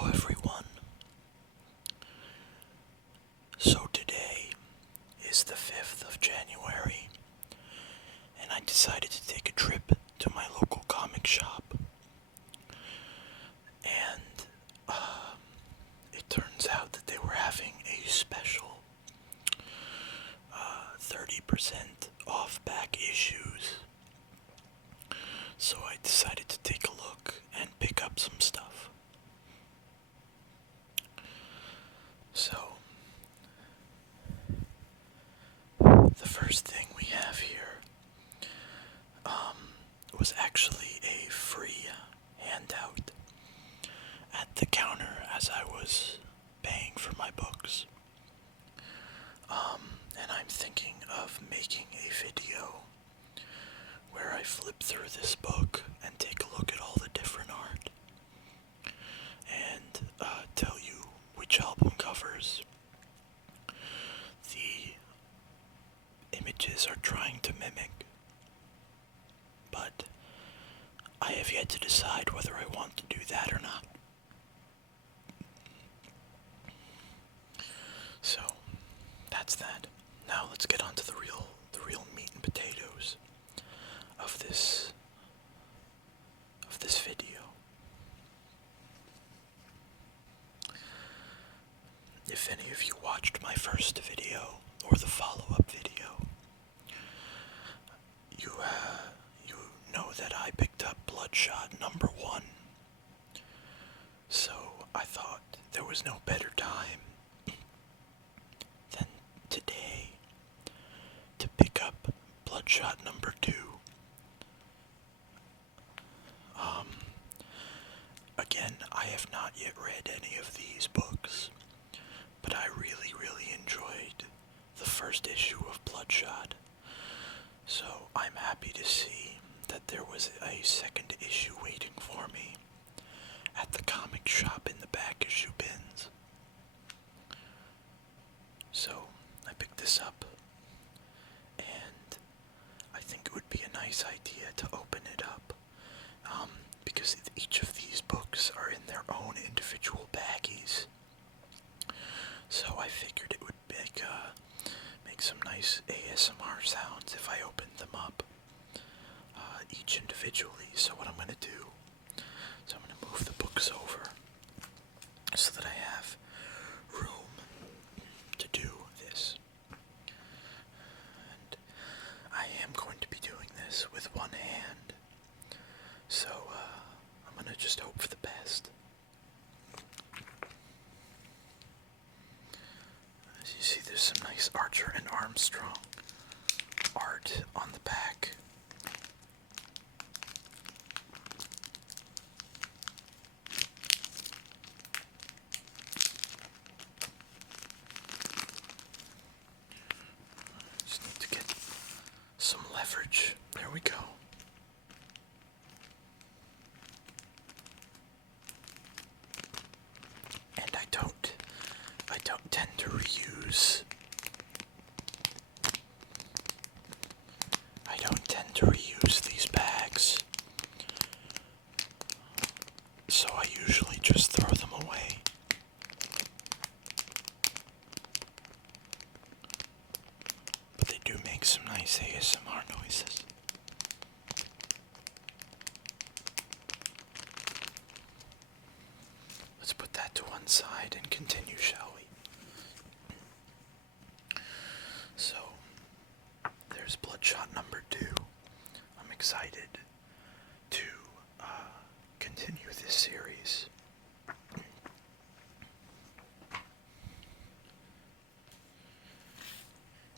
Hello everyone. So today is the 5th of January, and I decided to take a trip to my local comic shop. And it turns out that they were having a special 30% off back issues. So I decided to take a look and pick up some stuff. So, the first thing we have here was actually a free handout at the counter as I was paying for my books. And I'm thinking of making a video where I flip through this book and take a look at all the different art and tell you which album covers the images are trying to mimic. But I have yet to decide whether I want to do that or not. So, that's that. Now let's get on to the real meat and potatoes of this video. If any of you watched my first video or the follow-up video, you know that I picked up Bloodshot #1. So I thought there was no better time than today to pick up Bloodshot #2. Again, I have not yet read any of these books, but I really enjoyed the first issue of Bloodshot. So I'm happy to see that there was a second issue waiting for me at the comic shop in the back issue bins. So I picked this up, and I think it would be a nice idea to open it up, because each of these books are in their own individual baggies. So I figured it would make some nice ASMR sounds if I opened them up each individually. So what I'm going to do is I'm going to move the books over so that I have room to do this. And I am going to be doing this with one hand. So I'm going to just hope for the best. As you see, there's some nice Archer and Armstrong art on the back. Just need to get some leverage. There we go. And I don't tend to reuse. I don't tend to reuse these bags, so I usually just throw them away. But they do make some nice ASMR noises. Let's put that to one side and continue, shall we? So, there's Bloodshot #2. I'm excited to continue this series.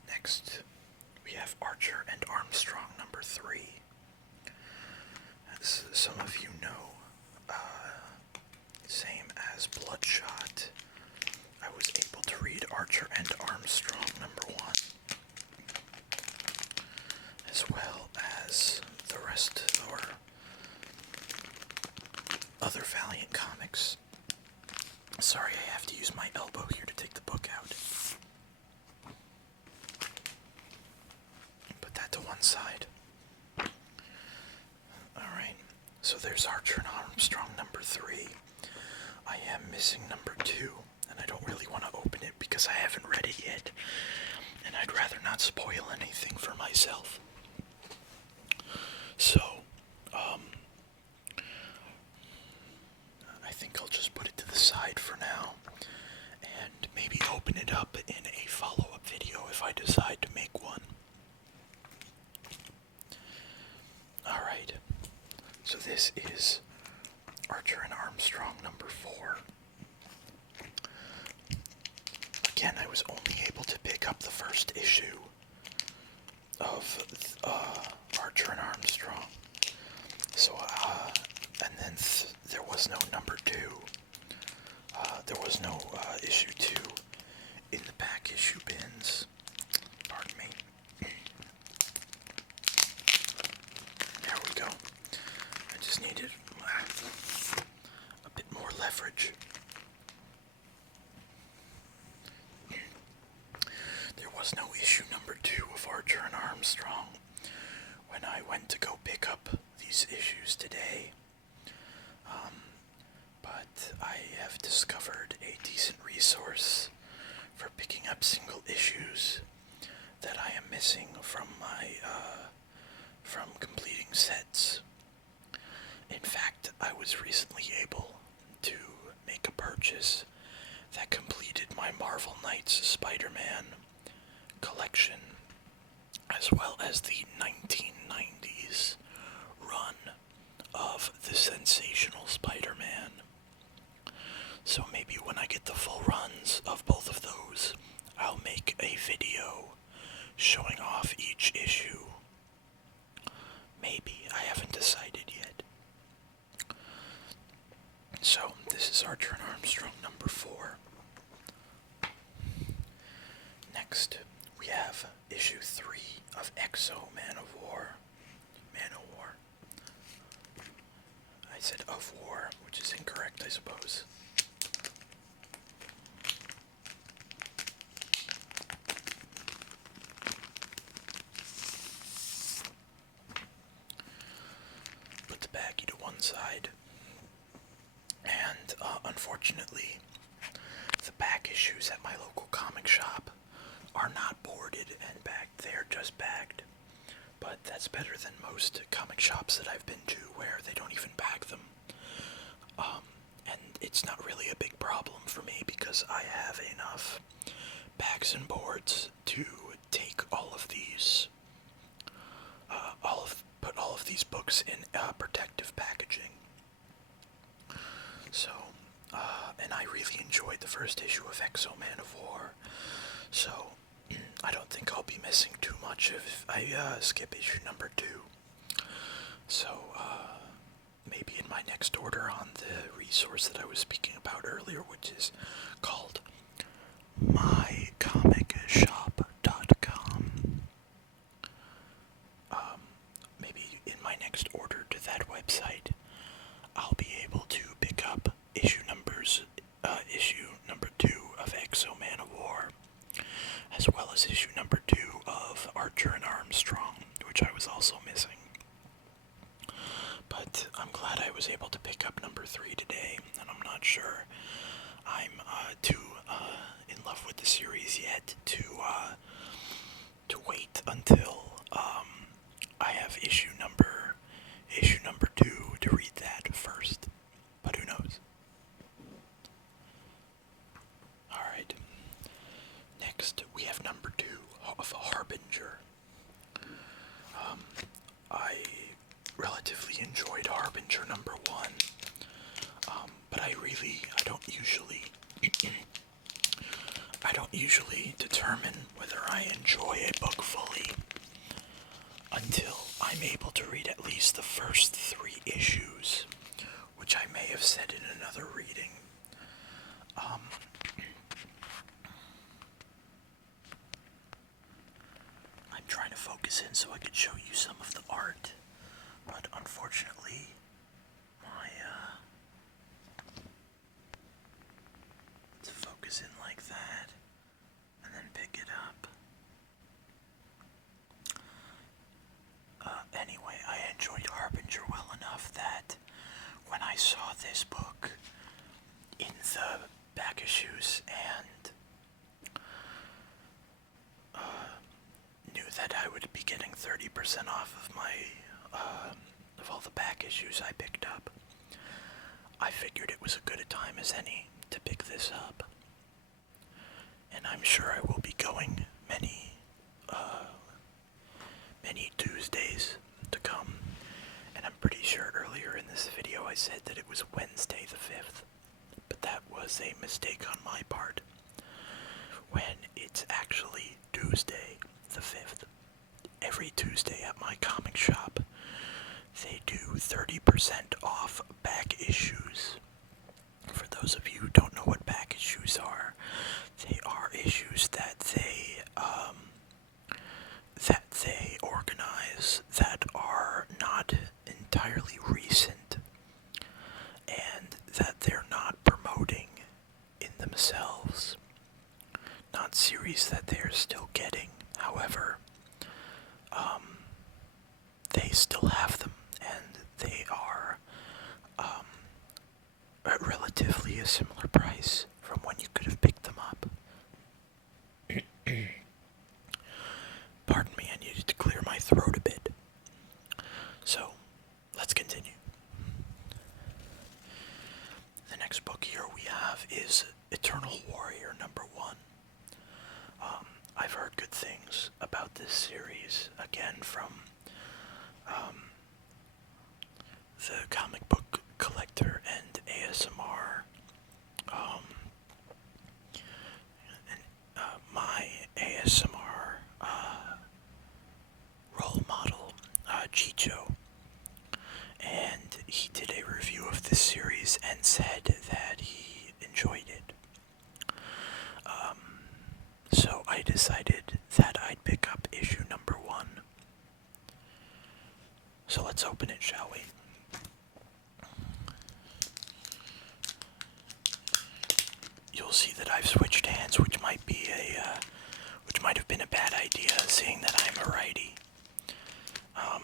Next, we have Archer and Armstrong #3. As some of you know, same as Bloodshot, I was able to read Archer and Armstrong #1, as well as the rest or other Valiant comics. Sorry, I have to use my elbow here to take the book out. Put that to one side. Alright, so there's Archer and Armstrong #3. I am missing number 2, and I don't really want to open it because I haven't read it yet, and I'd rather not spoil anything for myself. So, I think I'll just put it to the side for now, and maybe open it up in a follow-up video if I decide to make one. Alright, so this is Archer and Armstrong number 4. Again, I was only able to pick up the first issue of Archer and Armstrong. So, and then there was no number 2. There was no issue 2 in the back issue bins. Pardon me. There we go. I just needed a bit more leverage. There was no issue number 2 of Archer and Armstrong when I went to go pick up these issues today. But I have discovered a decent resource for picking up single issues that I am missing from from completing sets. In fact, I was recently able to make a purchase that completed my Marvel Knights Spider-Man collection, as well as the 1990s run of the Sensational Spider-Man. So maybe when I get the full runs of both of those, I'll make a video showing off each issue. Maybe, I haven't decided yet. So, this is Archer and Armstrong number 4. Next, we have issue 3 of Exo Man of War. I said of war, which is incorrect, I suppose. Put the baggie to one side. And, unfortunately, the back issues at my local comic shop are not boarded and bagged. They're just bagged. But that's better than most comic shops that I've been to where they don't even bag them. And it's not really a big problem for me because I have enough bags and boards to take all of these, put all of these books in protective packaging. So, and I really enjoyed the first issue of Exo Man of War, so I don't think I'll be missing too much if I skip issue number 2. So, maybe in my next order on the resource that I was speaking about earlier, which is called mycomicshop.com. Maybe in my next order to that website, I'll be able to pick up issue number 2 of Exo Man of War, as well as issue number 2 of Archer and Armstrong, which I was also missing. But I'm glad I was able to pick up number 3 today, and I'm not sure I'm too in love with the series yet to wait until I have issue number 2 to read that first. But who knows? Alright. Next, we have number 2 of Harbinger. I relatively enjoyed Harbinger number 1, but I don't usually determine whether I enjoy a book fully until I'm able to read at least the first 3 issues, which I may have said in another reading. I'm trying to focus in so I could show you some of the art, but unfortunately, to focus in like that, and then pick it up. Anyway, I enjoyed Harbinger well enough that when I saw this book the back issues and knew that I would be getting 30% off of my of all the back issues I picked up, I figured it was as good a time as any to pick this up. And I'm sure I will be going many Tuesdays to come. And I'm pretty sure earlier in this video I said that it was Wednesday the 5th, but that was a mistake on my part, when it's actually Tuesday the 5th. Every Tuesday at my comic shop, they do 30% off back issues. For those of you who don't know what back issues are, they are issues that they organize that are not entirely recent and that they're not promoting in themselves. Not series that they're still getting, however, they still have them, and they are at relatively a similar price from when you could have picked them up. Pardon me, I needed to clear my throat a bit. So, let's continue. The next book here we have is Eternal Warrior #1. I've heard good things about this series, again from the comic book collector and ASMR, my ASMR role model, Chicho, and he did a review of this series and said that he enjoyed it. So I decided that I'd pick up issue #1. So let's open it, shall we? You'll see that I've switched hands, which might have been a bad idea, seeing that I'm a righty. I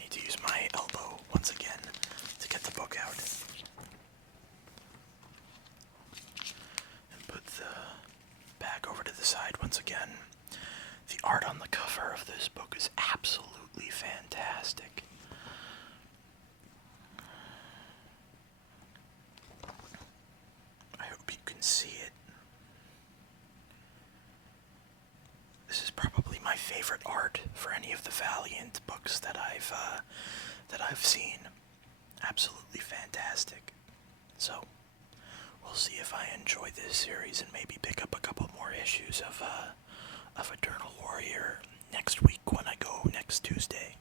need to use my elbow once again to get the book out. And put the back over to the side once again. The art on the cover of this book is absolutely fantastic. I hope you can see it. This is probably my favorite art for any of the Valiant books that I've seen. Absolutely fantastic. So, we'll see if I enjoy this series and maybe pick up a couple more issues of Eternal Warrior next week when I go next Tuesday.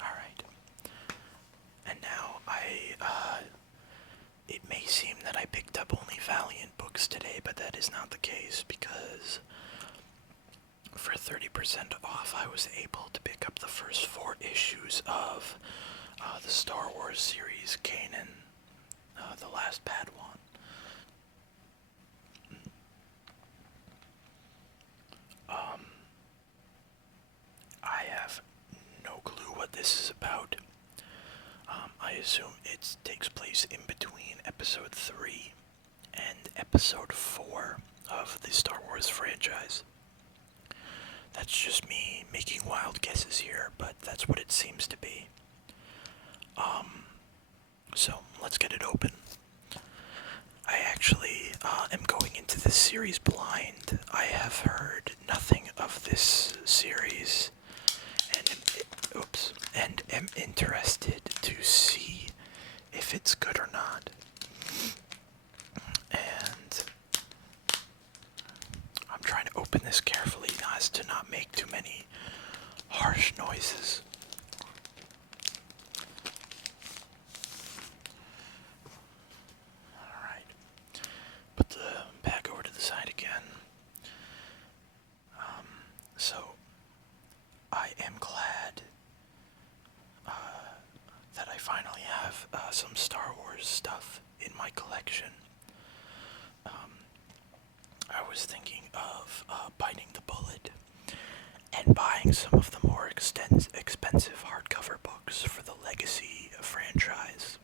Alright. And now it may seem that I picked up only Valiant books today, but that is not the case, because for 30% off I was able to pick up the first 4 issues of the Star Wars series, Kanan, the Last Padawan. I have no clue what this is about. I assume it takes place in between episode 3 and episode 4 of the Star Wars franchise. That's just me making wild guesses here, but that's what it seems to be. So let's get it open. I actually am going into this series blind. I have heard nothing of this series, and am interested to see if it's good or not. And I'm trying to open this carefully as to not make too many harsh noises. Alright. Put the bag over to the side again. So, I am glad that I finally have some Star Wars stuff in my collection. I was thinking of biting the bullet and buying some of the more expensive hardcover books for the Legacy franchise.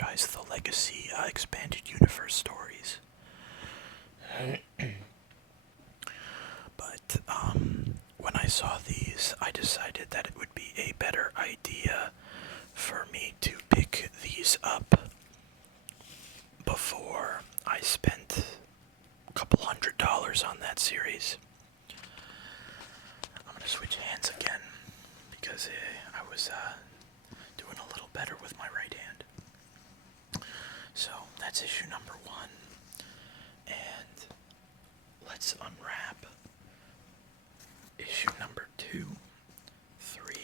franchise, the Legacy Expanded Universe stories. But when I saw these, I decided that it would be a better idea for me to pick these up before I spent a couple $100 on that series. I'm gonna switch hands again because I was doing a little better with my right hand. So that's issue number 1, and let's unwrap issue number 2, 3,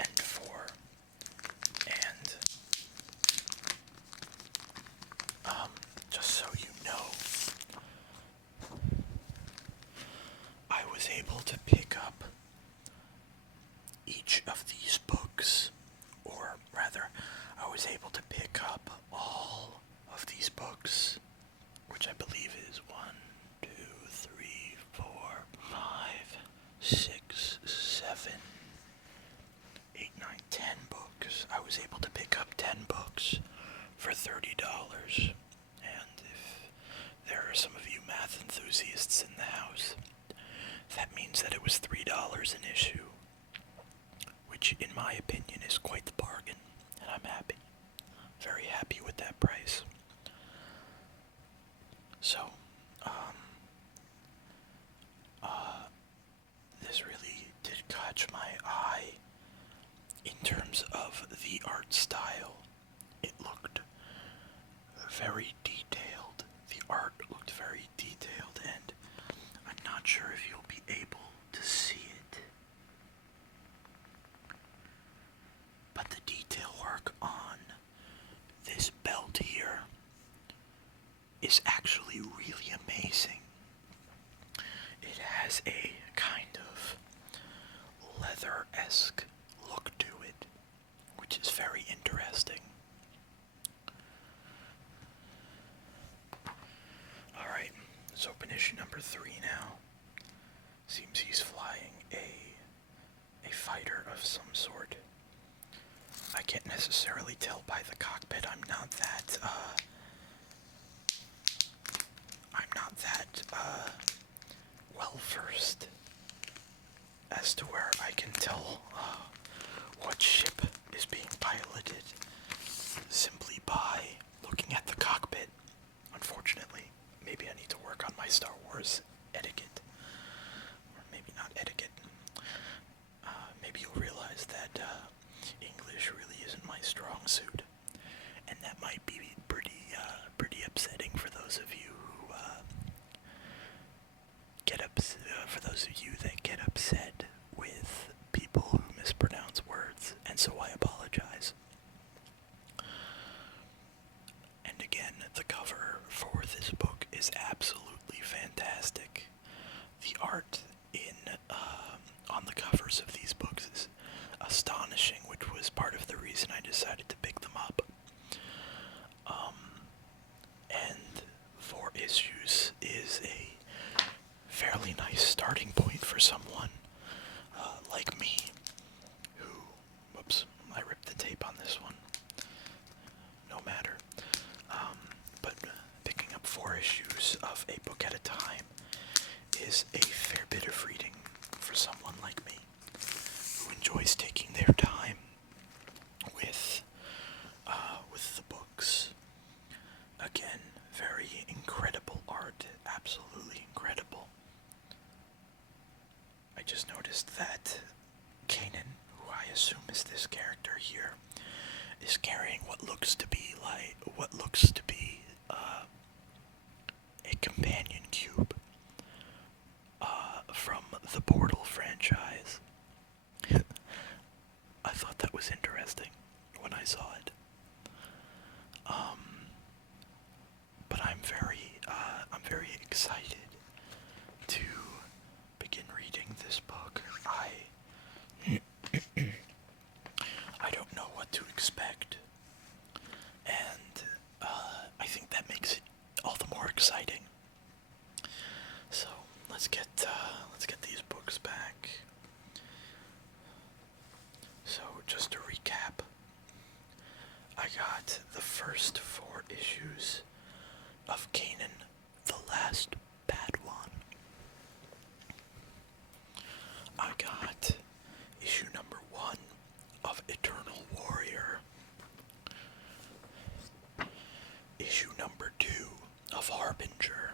and 4, and just so you know, I was able to pick up each of these books, or rather, I was able to pick up all of these books, which I believe is 1, 2, 3, 4, 5, 6, 7, 8, 9, 10 books. I was able to pick up 10 books for $30. And if there are some of you math enthusiasts in the house, that means that it was $3 an issue, which in my opinion is quite the bargain, and I'm happy. Very happy with that price. So, this really did catch my eye in terms of the art style. It looked very detailed. The art looked very detailed, and I'm not sure if you'll be able to see it. But the detail work on this belt here is actually really amazing. It has a kind of leather-esque look to it, which is very interesting. Alright, let's open issue number 3 now. Seems he's flying a fighter of some sort. I can't necessarily tell by the cockpit. I'm not that well versed as to where I can tell what ship is being piloted simply by looking at the cockpit. Unfortunately, maybe I need to work on my Star Wars etiquette, or maybe not etiquette. Maybe you'll realize that English really isn't my strong suit, and that might be pretty upsetting for those of you who that get upset with people who mispronounce words, and so I apologize. And again, the cover for this book is absolutely fantastic. The art on the covers of these books is astonishing, which was part of the reason I decided to pick them up. And 4 issues is a fairly nice starting point for someone like me who, whoops, I ripped the tape on this one. No matter. But picking up 4 issues of a book at a time is a fair bit of reading for someone like me who enjoys taking their time with the books. Again, very incredible art, absolutely incredible. I just noticed that Kanan, who I assume is this character here, is carrying what looks to be a companion cube from the Portal franchise. I thought that was interesting when I saw it. But I'm very excited to begin reading this book. I don't know what to expect, and I think that makes it all the more exciting. So let's get these books back. So just to recap, I of Eternal Warrior. Issue number 2 of Harbinger.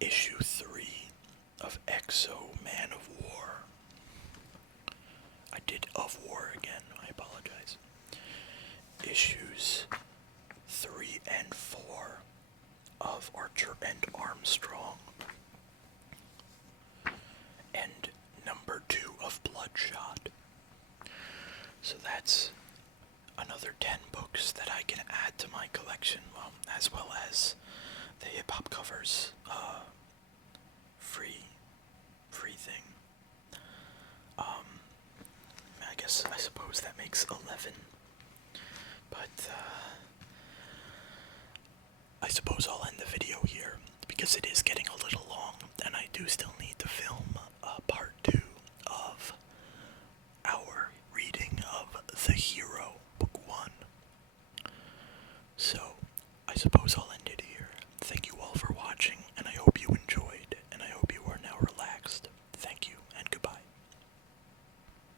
Issue 3 of Exo Man of War. I did of War again, I apologize. Issues 3 and 4 of Archer and Armstrong. And number 2 of Bloodshot. So that's another 10 books that I can add to my collection, as well as the hip-hop covers, free thing. I suppose that makes 11. But, I suppose